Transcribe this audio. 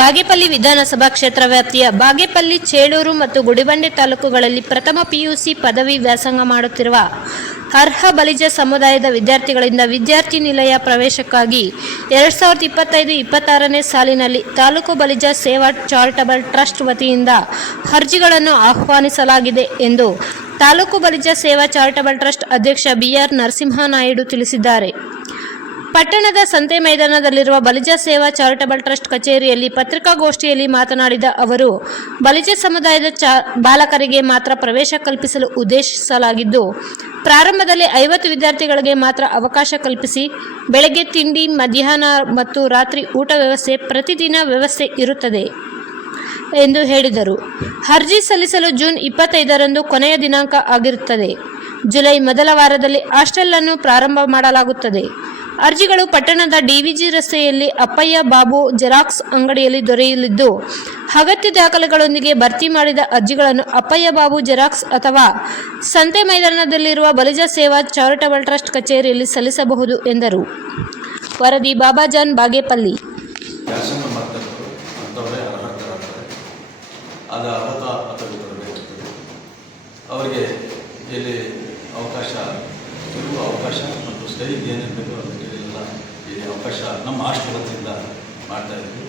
ಬಾಗೇಪಲ್ಲಿ ವಿಧಾನಸಭಾ ಕ್ಷೇತ್ರ ವ್ಯಾಪ್ತಿಯ ಬಾಗೇಪಲ್ಲಿ, ಚೇಳೂರು ಮತ್ತು ಗುಡಿಬಂಡೆ ತಾಲೂಕುಗಳಲ್ಲಿ ಪ್ರಥಮ ಪಿಯುಸಿ ಪದವಿ ವ್ಯಾಸಂಗ ಮಾಡುತ್ತಿರುವ ಅರ್ಹ ಬಲಿಜ ಸಮುದಾಯದ ವಿದ್ಯಾರ್ಥಿಗಳಿಂದ ವಿದ್ಯಾರ್ಥಿ ನಿಲಯ ಪ್ರವೇಶಕ್ಕಾಗಿ ಎರಡು ಸಾವಿರದ ಇಪ್ಪತ್ತೈದು ಇಪ್ಪತ್ತಾರನೇ ಸಾಲಿನಲ್ಲಿ ತಾಲೂಕು ಬಲಿಜ ಸೇವಾ ಚಾರಿಟಬಲ್ ಟ್ರಸ್ಟ್ ವತಿಯಿಂದ ಅರ್ಜಿಗಳನ್ನು ಆಹ್ವಾನಿಸಲಾಗಿದೆ ಎಂದು ತಾಲೂಕು ಬಲಿಜ ಸೇವಾ ಚಾರಿಟಬಲ್ ಟ್ರಸ್ಟ್ ಅಧ್ಯಕ್ಷ ಬಿಆರ್ ನರಸಿಂಹನಾಯ್ಡು ತಿಳಿಸಿದ್ದಾರೆ. ಪಟ್ಟಣದ ಸಂತೆ ಮೈದಾನದಲ್ಲಿರುವ ಬಲಿಜ ಸೇವಾ ಚಾರಿಟಬಲ್ ಟ್ರಸ್ಟ್ ಕಚೇರಿಯಲ್ಲಿ ಪತ್ರಿಕಾಗೋಷ್ಠಿಯಲ್ಲಿ ಮಾತನಾಡಿದ ಅವರು, ಬಲಿಜ ಸಮುದಾಯದ ಬಾಲಕರಿಗೆ ಮಾತ್ರ ಪ್ರವೇಶ ಕಲ್ಪಿಸಲು ಉದ್ದೇಶಿಸಲಾಗಿದ್ದು, ಪ್ರಾರಂಭದಲ್ಲಿ ಐವತ್ತು ವಿದ್ಯಾರ್ಥಿಗಳಿಗೆ ಮಾತ್ರ ಅವಕಾಶ ಕಲ್ಪಿಸಿ, ಬೆಳಗ್ಗೆ ತಿಂಡಿ, ಮಧ್ಯಾಹ್ನ ಮತ್ತು ರಾತ್ರಿ ಊಟ ವ್ಯವಸ್ಥೆ ಪ್ರತಿದಿನ ವ್ಯವಸ್ಥೆ ಇರುತ್ತದೆ ಎಂದು ಹೇಳಿದರು. ಅರ್ಜಿ ಸಲ್ಲಿಸಲು ಜೂನ್ ಇಪ್ಪತ್ತೈದರಂದು ಕೊನೆಯ ದಿನಾಂಕ ಆಗಿರುತ್ತದೆ. ಜುಲೈ ಮೊದಲ ವಾರದಲ್ಲಿ ಹಾಸ್ಟೆಲ್ ಅನ್ನು ಪ್ರಾರಂಭ ಮಾಡಲಾಗುತ್ತದೆ. ಅರ್ಜಿಗಳು ಪಟ್ಟಣದ ಡಿವಿಜಿ ರಸ್ತೆಯಲ್ಲಿ ಅಪ್ಪಯ್ಯ ಬಾಬು ಜೆರಾಕ್ಸ್ ಅಂಗಡಿಯಲ್ಲಿ ದೊರೆಯಲಿದ್ದು, ಅಗತ್ಯ ದಾಖಲೆಗಳೊಂದಿಗೆ ಭರ್ತಿ ಮಾಡಿದ ಅರ್ಜಿಗಳನ್ನು ಅಪ್ಪಯ್ಯ ಬಾಬು ಜೆರಾಕ್ಸ್ ಅಥವಾ ಸಂತೆ ಮೈದಾನದಲ್ಲಿರುವ ಬಲಿಜ ಸೇವಾ ಚಾರಿಟಬಲ್ ಟ್ರಸ್ಟ್ ಕಚೇರಿಯಲ್ಲಿ ಸಲ್ಲಿಸಬಹುದು ಎಂದರು. ವರದಿ ಬಾಬಾಜಾನ್ ಬಾಗೇಪಲ್ಲಿ. ಅವರಿಗೆ ಇಲ್ಲಿ ಅವಕಾಶ ಸ್ಟೈಲ್ ಏನೇನು ಬೇಕೋ ಅದಕ್ಕೆ ಎಲ್ಲ ಇಲ್ಲಿ ಅವಕಾಶ ನಮ್ಮ ಹಾಸ್ಟೆಲ್ ಮಾಡ್ತಾ ಇದ್ವಿ.